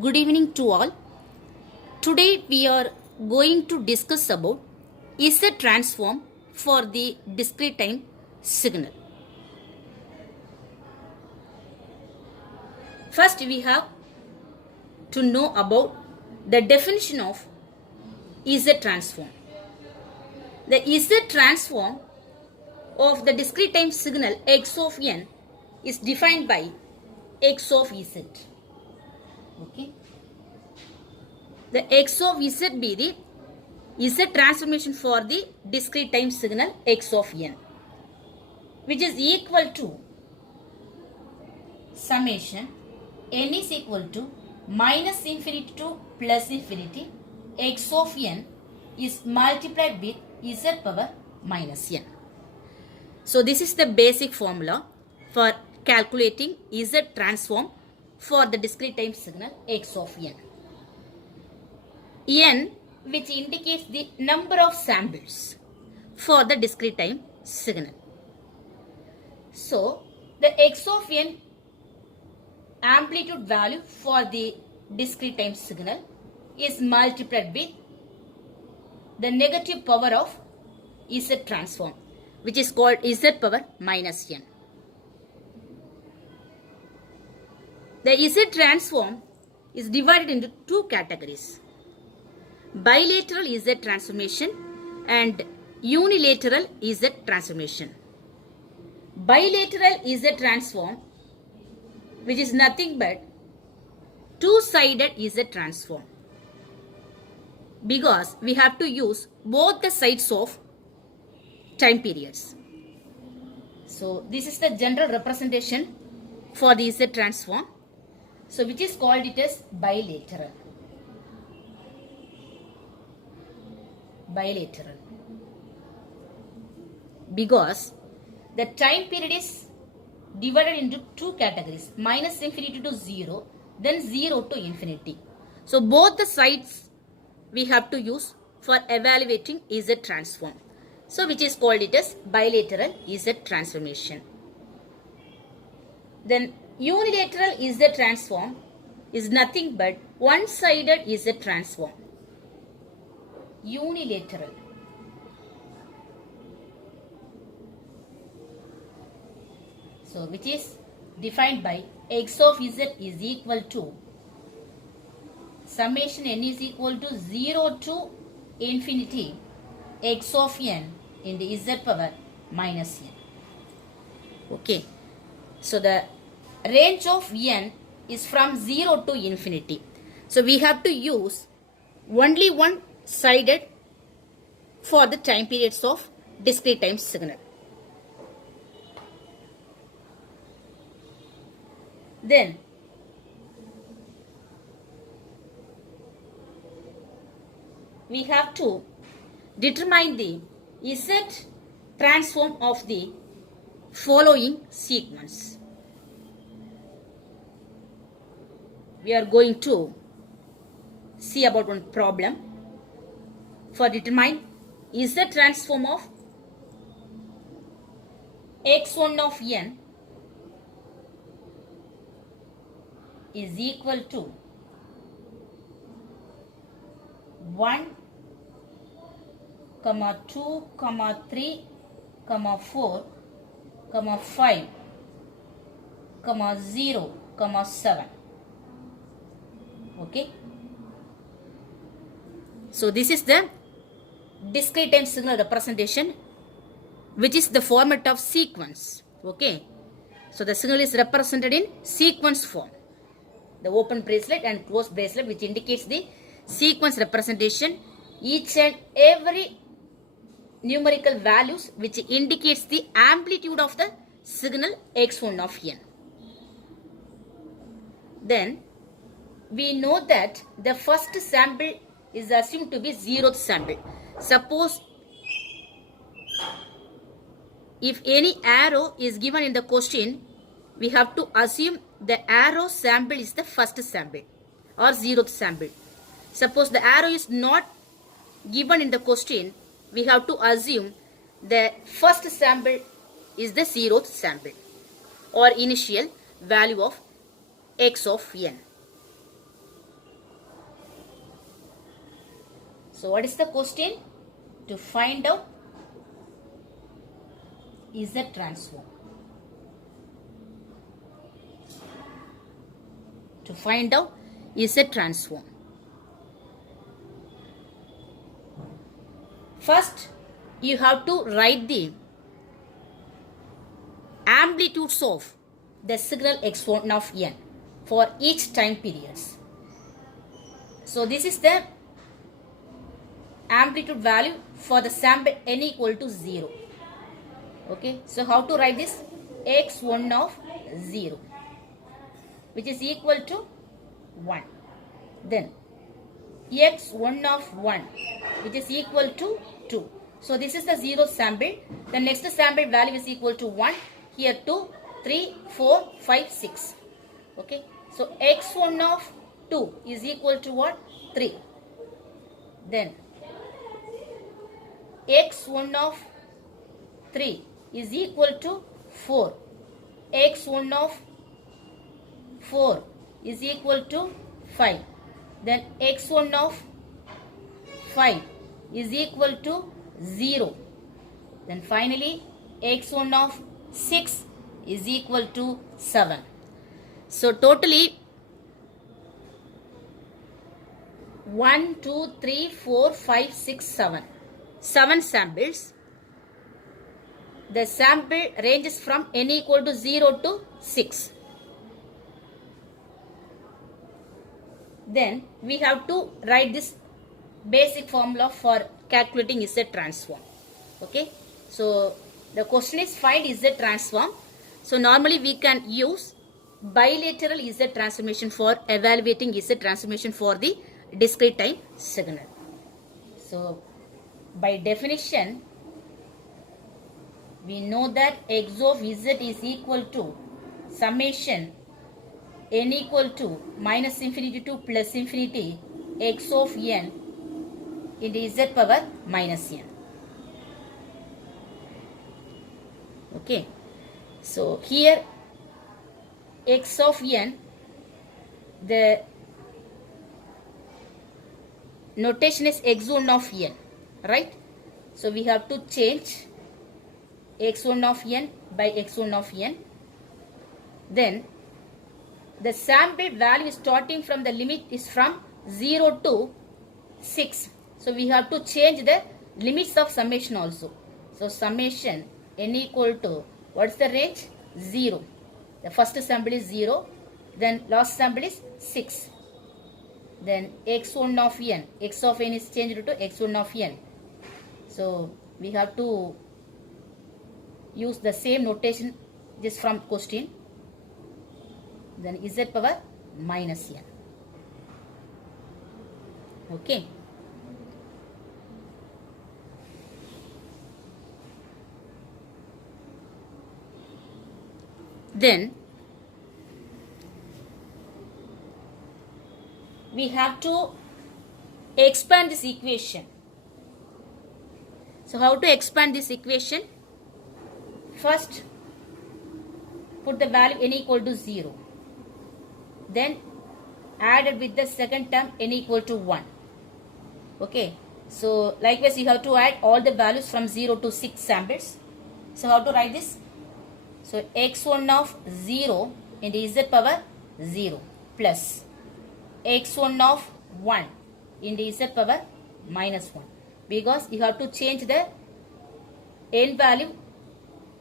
Good evening to all. Today we are going to discuss about Z transform for the discrete time signal. First we have to know about the definition of Z transform. The Z transform of the discrete time signal x of n is defined by x of Z. Okay. The x of Z be the Z transformation for the discrete time signal x of n, which is equal to summation n is equal to minus infinity to plus infinity x of n is multiplied with Z power minus n. So this is the basic formula for calculating Z transform for the discrete time signal x of n. N, which indicates the number of samples for the discrete time signal. So the x of n amplitude value for the discrete time signal is multiplied with the negative power of Z transform, which is called Z power minus n. The Z transform is divided into two categories: bilateral Z transformation and unilateral Z transformation. Bilateral Z transform, which is nothing but two-sided Z transform, because we have to use both the sides of time periods. So this is the general representation for the Z transform. So which is called it as bilateral. Bilateral. Because the time period is divided into two categories: minus infinity to 0, then 0 to infinity. So both the sides we have to use for evaluating Z transform. So which is called it as bilateral Z transformation. Then unilateral Z transform is nothing but one-sided Z transform. Unilateral. So which is defined by x of Z is equal to summation n is equal to 0 to infinity x of n into Z power minus n. Okay. So the range of n is from 0 to infinity. So we have to use only one-sided for the time periods of discrete time signal. Then we have to determine the Z transform of the following sequence. We are going to see about one problem for determine Z transform of x1 of n is equal to 1, 2, 3, 4, 5, 0, 7. Okay. So this is the discrete time signal representation, which is the format of sequence. Okay. So the signal is represented in sequence form. The open bracelet and closed bracelet, which indicates the sequence representation each and every numerical values which indicates the amplitude of the signal x1 of n. Then we know that the first sample is assumed to be 0th sample. Suppose if any arrow is given in the question, we have to assume the arrow sample is the first sample or 0th sample. Suppose the arrow is not given in the question, we have to assume the first sample is the 0th sample or initial value of x of n. So what is the question? To find out Z transform. To find out Z transform. First, you have to write the amplitudes of the signal x1 of n for each time periods. So this is the amplitude value for the sample n equal to 0. Okay, so how to write this? x1 of 0, which is equal to 1. Then x1 of 1, which is equal to 2. So this is the 0th sample. The next sample value is equal to 1. Here 2, 3, 4, 5, 6. Okay, so x1 of 2 is equal to what? 3. Then x1 of 3 is equal to 4. x1 of 4 is equal to 5. Then x1 of 5 is equal to 0. Then finally x1 of 6 is equal to 7. So totally 1, 2, 3, 4, 5, 6, 7. 7 samples. The sample ranges from n equal to 0 to 6. Then we have to write this basic formula for calculating Z transform. Okay. So the question is find Z transform. So normally we can use bilateral Z transformation for evaluating Z transformation for the discrete time signal. So by definition, we know that x of Z is equal to summation n equal to minus infinity to plus infinity x of n into Z power minus n. Okay. So here x of n, the notation is x1 of n, right? So we have to change x1 of n by x1 of n. Then the sample value starting from the limit is from 0 to 6. So we have to change the limits of summation also. So summation n equal to, what's the range? 0. The first sample is 0. Then last sample is 6. Then x1 of n, x of n is changed to x1 of n. So we have to use the same notation just from question. Then Z power minus n. Okay. Then we have to expand this equation. So how to expand this equation? First, put the value n equal to 0. Then added with the second term n equal to 1. Okay. So likewise you have to add all the values from 0 to 6 samples. So how to write this? So x1 of 0 into Z power 0 plus x1 of 1 into Z power minus 1. Because you have to change the n value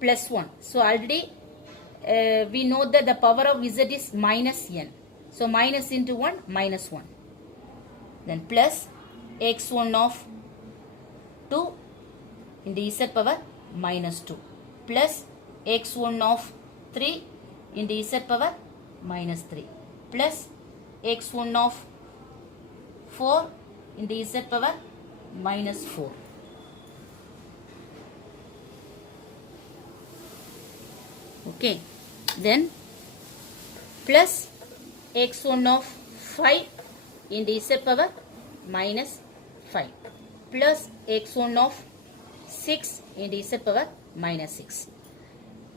plus 1. So already we know that the power of Z is minus n. So minus into 1, minus 1. Then plus x1 of 2 into z power minus 2 plus x1 of 3 into z power minus 3 plus x1 of 4 into z power minus 4. Okay, then plus x1 of 5 into z power minus 5 plus x1 of 6 into z power minus 6.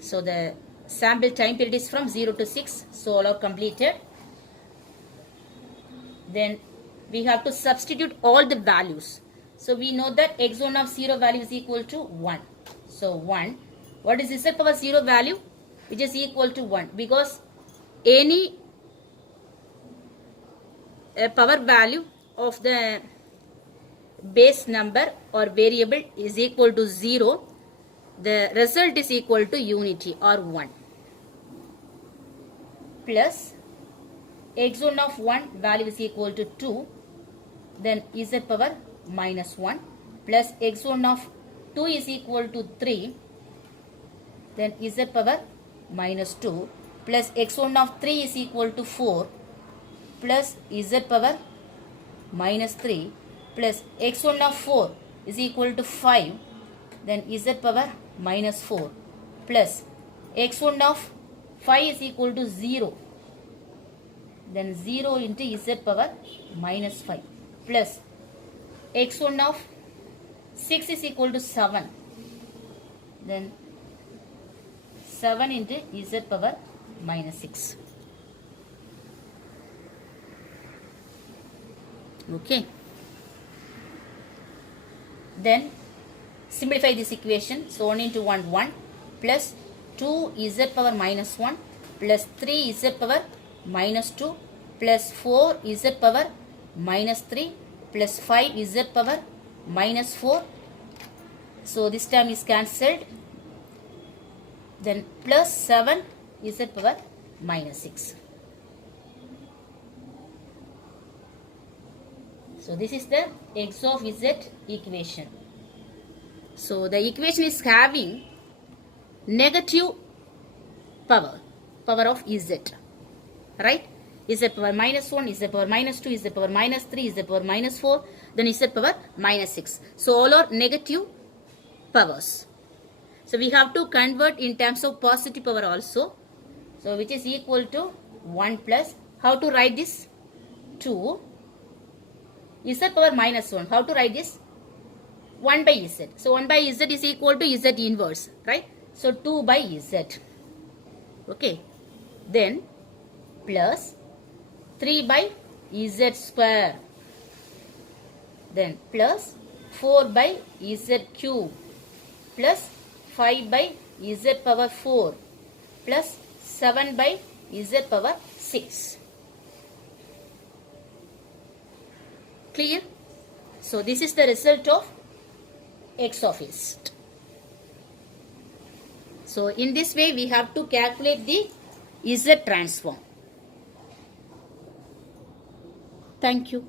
So the sample time period is from 0 to 6. So all are completed. Then we have to substitute all the values. So we know that x1 of 0 value is equal to 1. So 1. What is z power 0 value? Which is equal to 1. Because any power value of the base number or variable is equal to 0. The result is equal to unity or 1. Plus x1 of 1 value is equal to 2. Then z power minus 1 plus x1 of 2 is equal to 3. Then z power minus 2 plus x1 of 3 is equal to 4 plus z power minus 3 plus x1 of 4 is equal to 5. Then z power minus 4 plus x1 of 5 is equal to 0. Then 0 into z power minus 5 plus x1 of 6 is equal to 7. Then 7 into z power minus 6. Okay. Then simplify this equation. So 1 into 1 1 plus 2 z power minus 1 plus 3 z power minus 2 plus 4 z power minus 3 plus 5 z power minus 4. So this term is cancelled. Then plus 7 z power minus 6. So this is the x of z equation. So the equation is having negative power of z, right? Z power minus 1, z power minus 2, z power minus 3, z power minus 4, then z power minus 6. So all are negative powers. So we have to convert in terms of positive power also. So which is equal to 1 plus, how to write this? 2 z power minus 1. How to write this? 1 by z. So 1 by z is equal to z inverse, right? So 2 by z. Okay. Then plus 3 by z square. Then plus 4 by z cube. Plus 5 by z power 4. Plus 7 by z power 6. Clear? So this is the result of x of z. So in this way we have to calculate the z transform. Thank you.